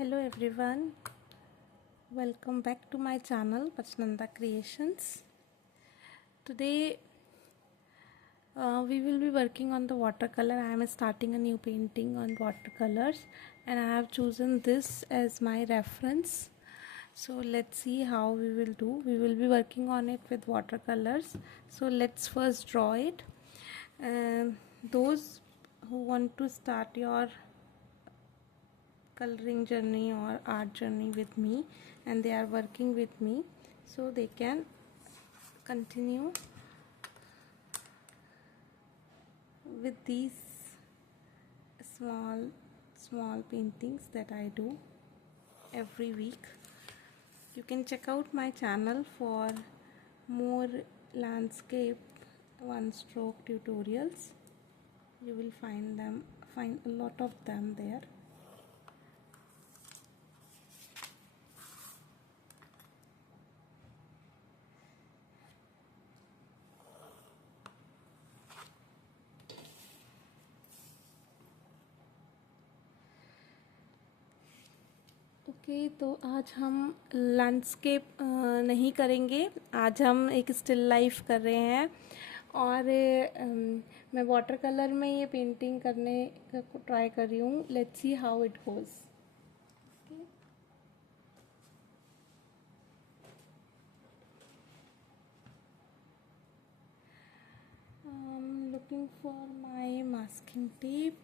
Hello everyone, welcome back to my channel Pachnanda Creations. Today we will be working on the watercolor. I am starting a new painting on watercolors and I have chosen this as my reference. So let's see how we will do. We will be working on it with watercolors. So let's first draw it. Those who want to start your coloring journey or art journey with me and they are working with me, so they can continue with these small paintings that I do every week. You can check out my channel for more landscape one stroke tutorials. You will find a lot of them there. Okay तो आज हम landscape नहीं करेंगे, आज हम एक still life कर रहे हैं और मैं वाटर कलर में ये पेंटिंग करने का ट्राई कर रही हूँ. Let's see how it goes. Looking for my masking tape.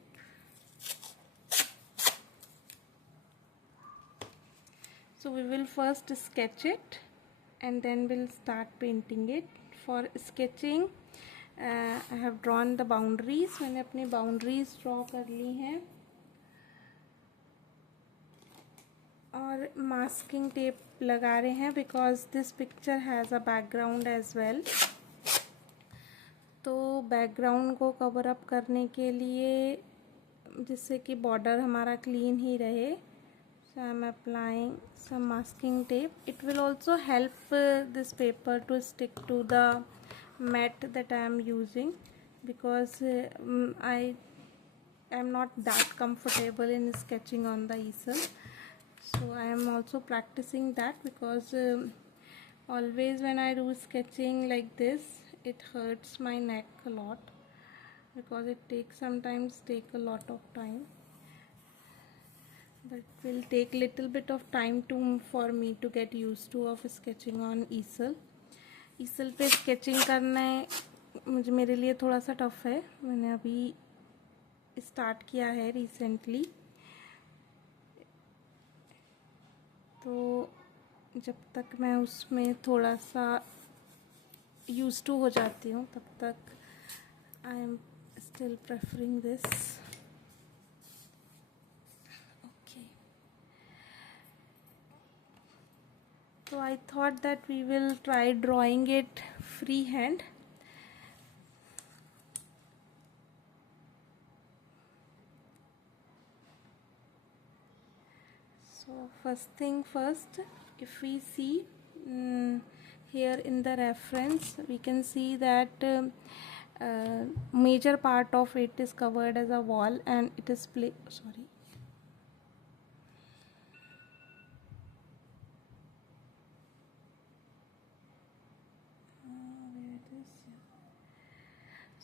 So we will first sketch it and then we'll start painting it. For sketching I have drawn the boundaries. मैंने अपनी boundaries draw कर ली हैं और masking tape लगा रहे हैं because this picture has a background as well. तो background को cover up करने के लिए जिससे कि border हमारा clean ही रहे, so I am applying some masking tape. It will also help this paper to stick to the mat that I am using because I am not that comfortable in sketching on the easel. So I am also practicing that because always when I do sketching like this, it hurts my neck a lot because it takes sometimes a lot of time. But it will take little bit of time for me to get used to of sketching on easel. easel पे sketching करना मेरे लिए थोड़ा सा tough है. मैंने अभी start किया है रिसेंटली, तो जब तक मैं उसमें थोड़ा सा यूज टू हो जाती हूँ तब तक I am still preferring this. So I thought that we will try drawing it freehand. So first thing first, if we see here in the reference, we can see that major part of it is covered as a wall and it is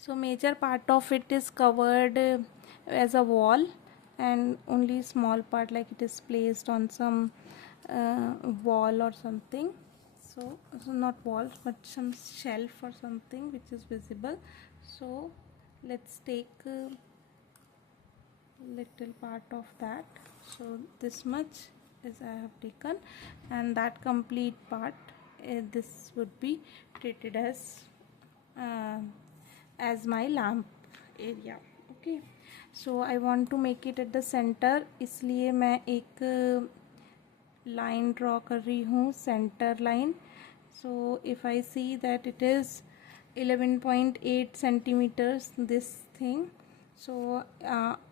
So major part of it is covered as a wall and only small part like it is placed on some wall or something. So not walls but some shelf or something which is visible. So let's take a little part of that. So this much is I have taken and that complete part this would be treated as my lamp area. Okay, so I want to make it at the center, इसलिए मैं एक line draw कर रही हूँ, center line. So if I see that it is 11.8 centimeters this thing, so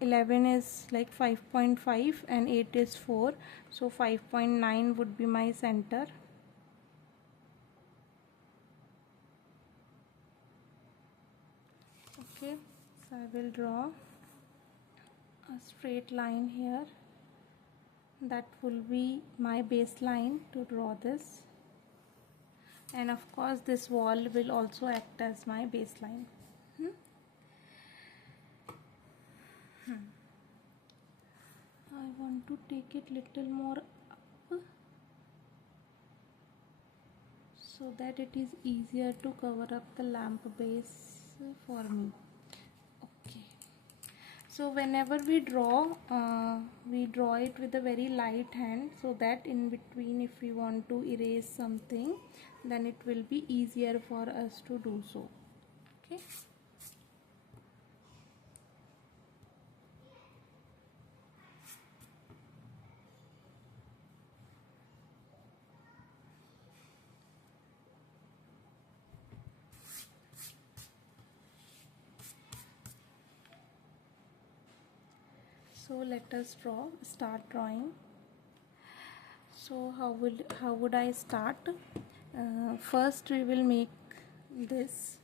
11 is like 5.5 and 8 is 4, so 5.9 would be my center. Okay, so I will draw a straight line here that will be my baseline to draw this, and of course this wall will also act as my baseline. I want to take it little more up so that it is easier to cover up the lamp base for me. Okay, so whenever we draw it with a very light hand, so that in between if we want to erase something, then it will be easier for us to do so. Okay. So let us start drawing. So how would I start? First we will make this.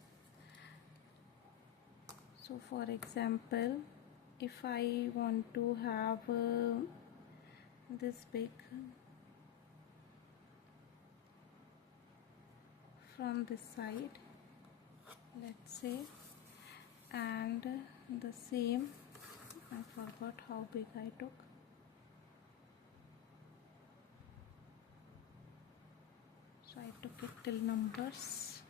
So for example, if I want to have this big from this side, let's say, and the same, I forgot how big I took. So I took it till numbers.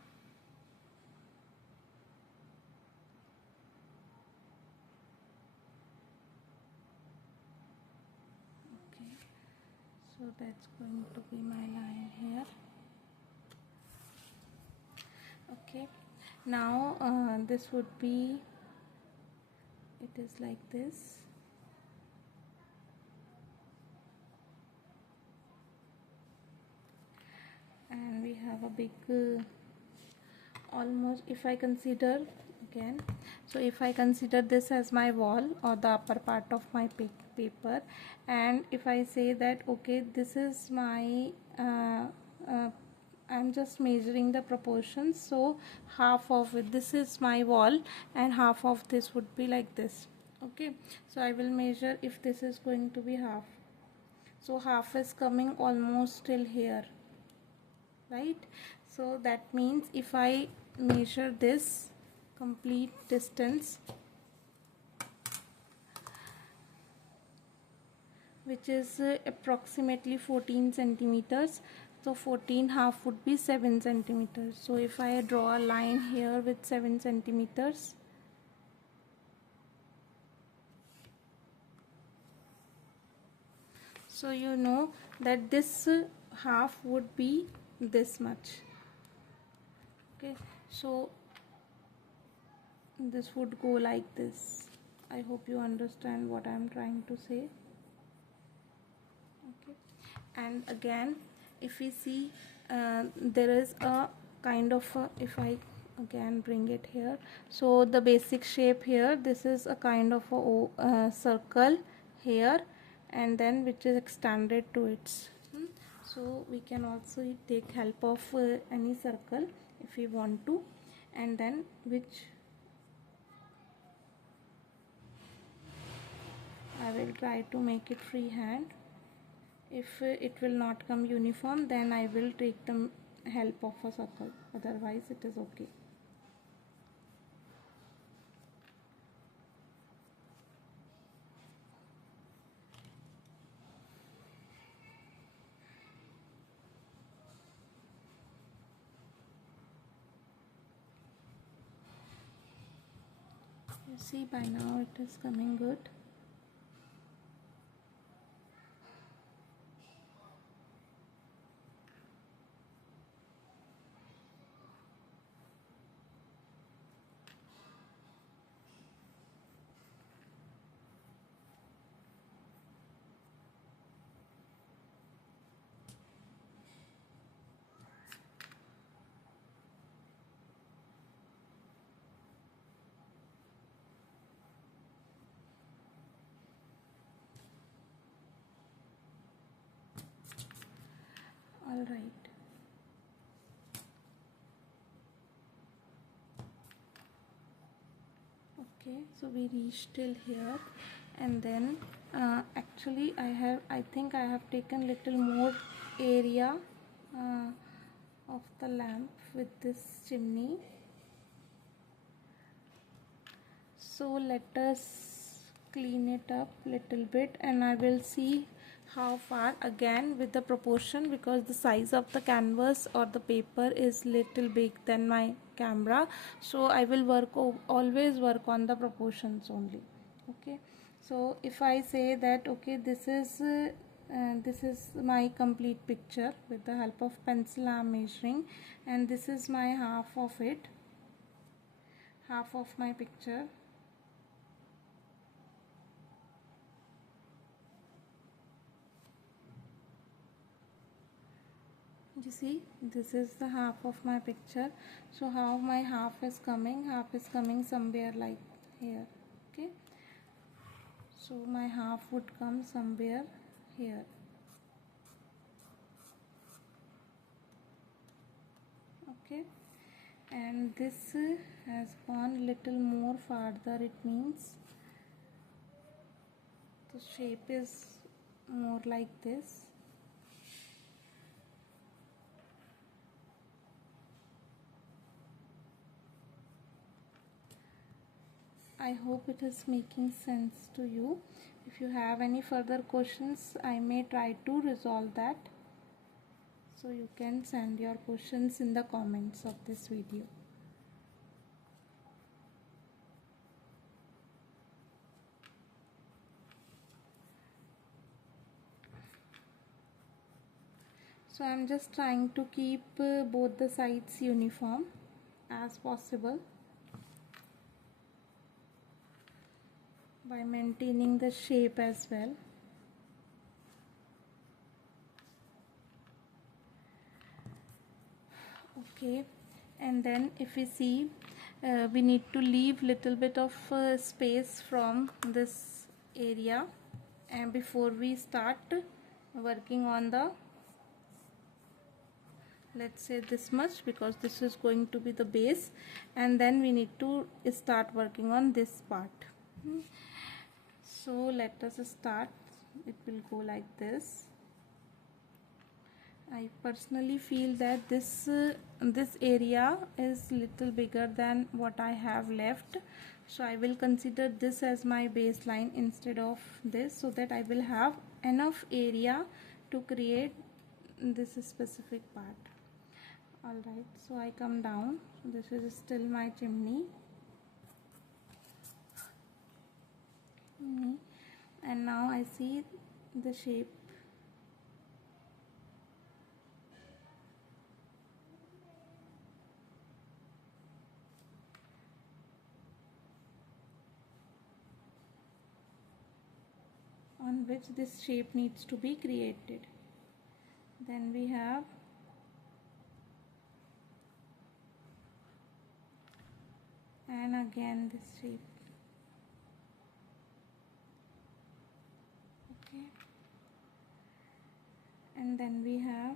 Okay, so that's going to be my line here. Okay, now this would be, it is like this. And we have a big almost, if I consider again, so if I consider this as my wall or the upper part of my paper, and if I say that okay, this is my I'm just measuring the proportions, so half of it, this is my wall and half of this would be like this. Okay, so I will measure if this is going to be half, so half is coming almost till here, right? So that means if I measure this complete distance, which is approximately 14 centimeters, so 14 half would be 7 centimeters. So if I draw a line here with 7 centimeters, so you know that this half would be this much. Okay, so this would go like this. I hope you understand what I am trying to say. Okay, and again if we see there is a kind of if I again bring it here, so the basic shape here, this is a kind of a circle here, and then which is extended to its so we can also take help of any circle if we want to, and then which I will try to make it freehand. If it will not come uniform, then I will take the help of a circle, otherwise it is okay. You see, by now it is coming good. All right. Okay, so we reached till here, And then actually I think I have taken little more area of the lamp with this chimney. So let us clean it up little bit, and I will see how far, again with the proportion, because the size of the canvas or the paper is little big than my camera, so I will always work on the proportions only. Okay, so if I say that okay, this is my complete picture, with the help of pencil I am measuring, and this is my half of it, half of my picture. You see, this is the half of my picture. So how my half is coming somewhere like here. Okay, so my half would come somewhere here. Okay, and this has gone little more farther. It means the shape is more like this. I hope it is making sense to you. If you have any further questions, I may try to resolve that. So you can send your questions in the comments of this video. So I am just trying to keep both the sides uniform as possible by maintaining the shape as well. Okay, and then if we see, we need to leave little bit of space from this area, and before we start working on the, let's say this much, because this is going to be the base, and then we need to start working on this part. So let us start. It will go like this. I personally feel that this area is little bigger than what I have left, so I will consider this as my baseline instead of this, so that I will have enough area to create this specific part. Alright, so I come down. This is still my chimney. And now I see the shape. On which this shape needs to be created. Then we have and again this shape. Okay, and then we have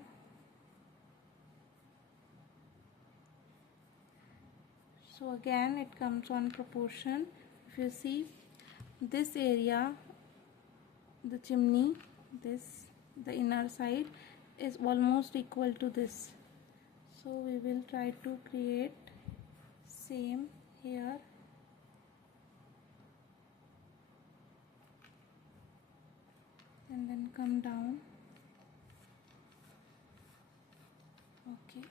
so again it comes on proportion. If you see this area, the chimney, the inner side is almost equal to this, so we will try to create same here. And then come down. Okay,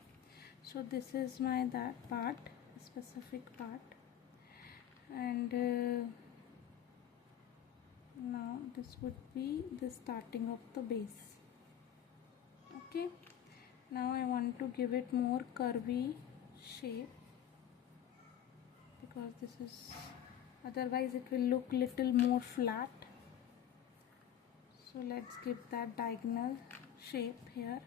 so this is my that part, specific part, and now this would be the starting of the base. Okay, now I want to give it more curvy shape, because this is, otherwise it will look little more flat. So let's give that diagonal shape here.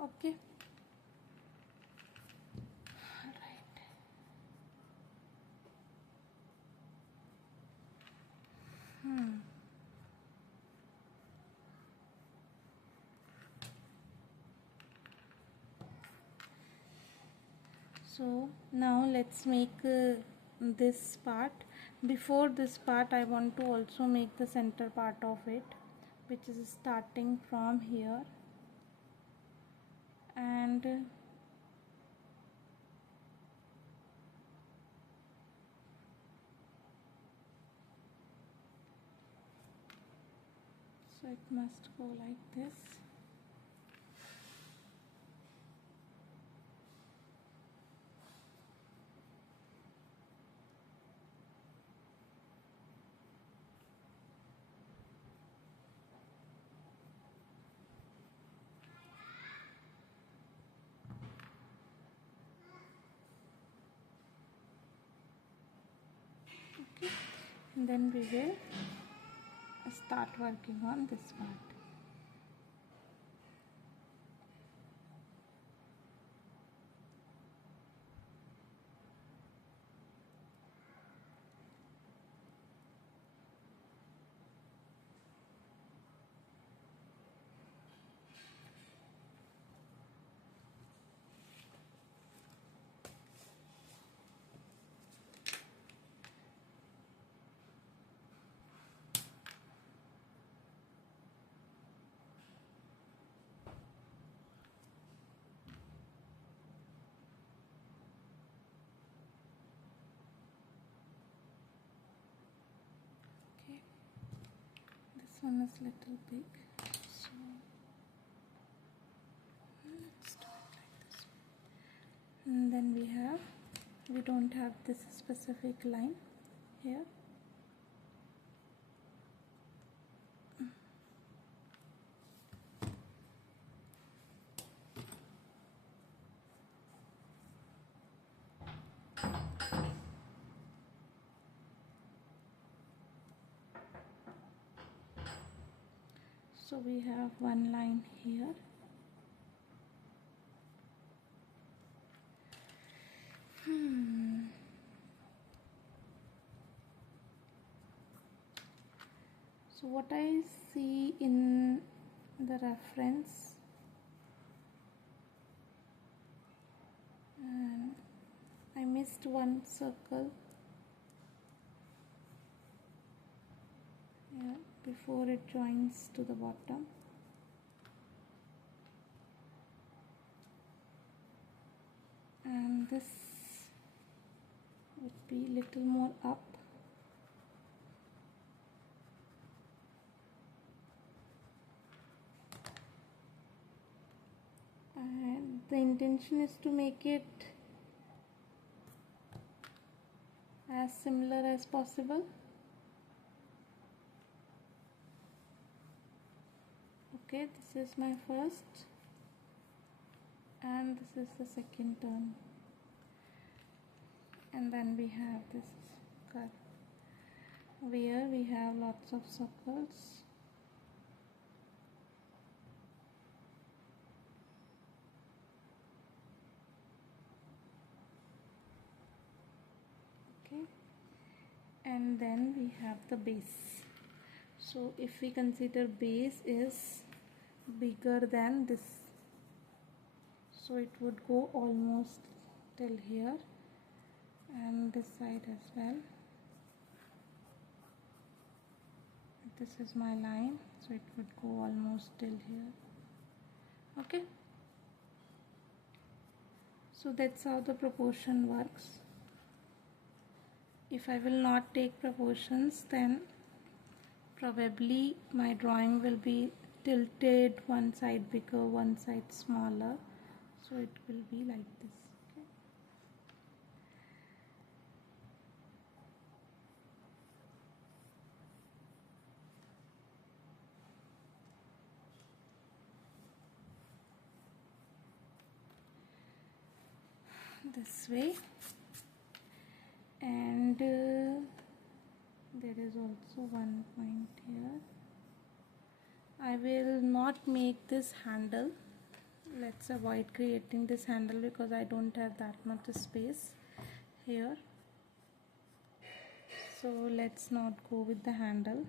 Okay, all right. So now let's make this part. Before this part I want to also make the center part of it, which is starting from here and so it must go like this. Okay, and then we will start working on this part. Okay, this one is little big, so let's do it like this. And then we don't have this specific line here. So we have one line here. So what I see in the reference, I missed one circle here before it joins to the bottom. And this would be little more up. And the intention is to make it as similar as possible. Okay, this is my first and this is the second turn, and then we have this curve where we have lots of circles. Okay, and then we have the base. So if we consider base is bigger than this, so it would go almost till here, and this side as well. This is my line, so it would go almost till here. Okay, so that's how the proportion works. If I will not take proportions, then probably my drawing will be tilted, one side bigger, one side smaller, so it will be like this. Okay. This way, and there is also one point here. I will not make this handle. Let's avoid creating this handle because I don't have that much space here. So let's not go with the handle.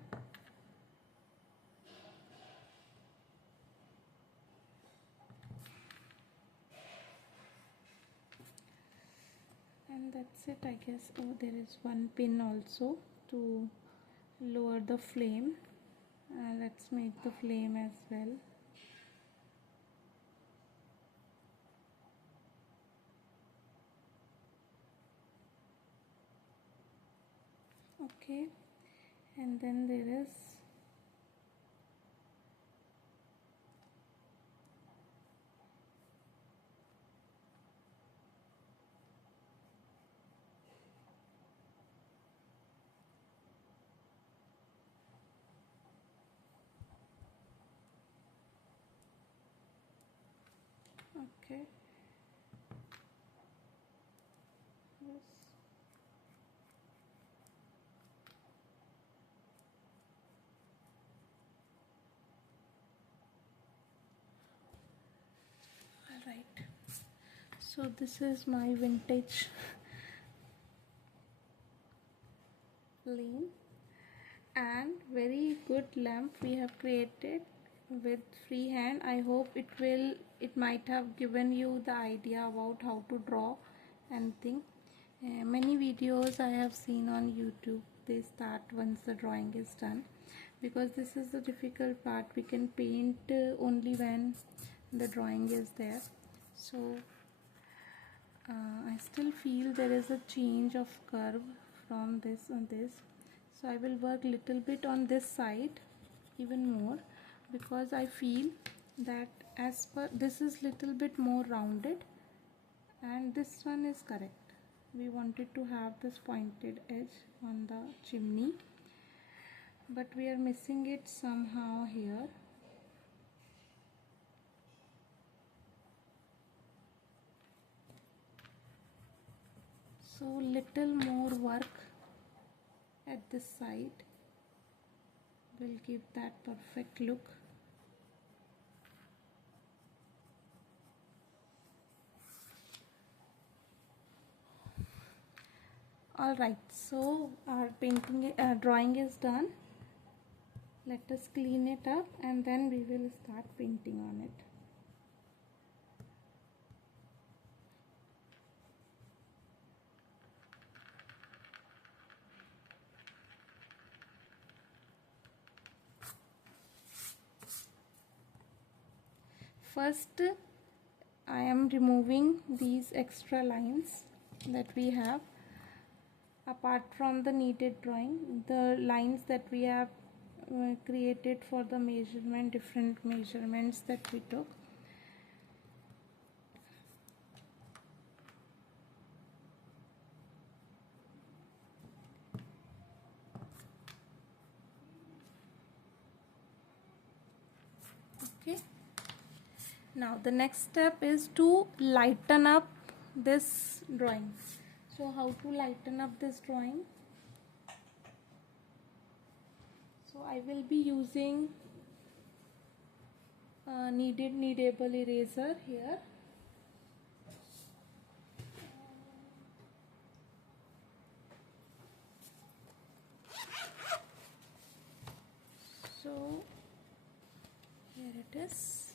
that's it, I guess. Oh, there is one pin also to lower the flame. Let's make the flame as well. Okay, and then there is okay. Yes. All right. So this is my vintage lane and very good lamp we have created with freehand. I hope it might have given you the idea about how to draw anything. Many videos I have seen on YouTube, they start once the drawing is done, because this is the difficult part. We can paint only when the drawing is there. So I still feel there is a change of curve from this and this, so I will work little bit on this side even more, because I feel that as per this is little bit more rounded and this one is correct. We wanted to have this pointed edge on the chimney, but we are missing it somehow here. So little more work at this side will give that perfect look. Alright, so our drawing is done. Let us clean it up and then we will start painting on it. First, I am removing these extra lines that we have. Apart from the needed drawing, the lines that we have created for the measurement, different measurements that we took. Okay. Now the next step is to lighten up this drawing. So how to lighten up this drawing? So I will be using kneadable eraser here. So here it is.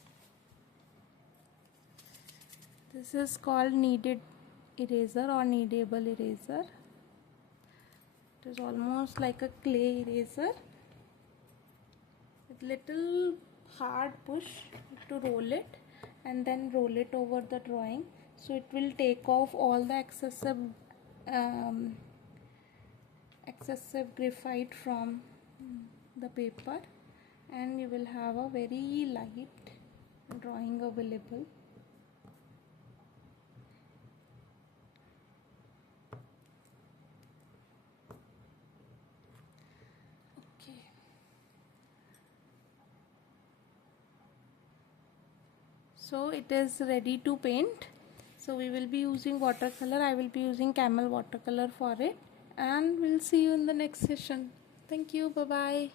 This is called kneaded eraser or kneadable eraser. It is almost like a clay eraser with little hard push to roll it and then roll it over the drawing, so it will take off all the excessive graphite from the paper, and you will have a very light drawing available. Okay. So it is ready to paint. So we will be using watercolor. I will be using Camel watercolor for it, and we'll see you in the next session. Thank you. Bye bye.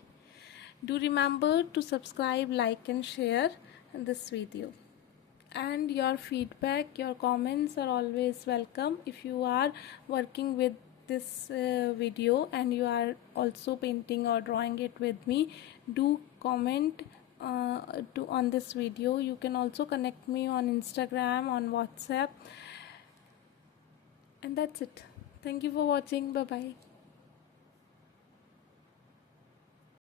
Do remember to subscribe, like and share this video. And your feedback, your comments are always welcome. If you are working with this video and you are also painting or drawing it with me, do comment on this video. You can also connect me on Instagram, on WhatsApp, and that's it. Thank you for watching. Bye bye.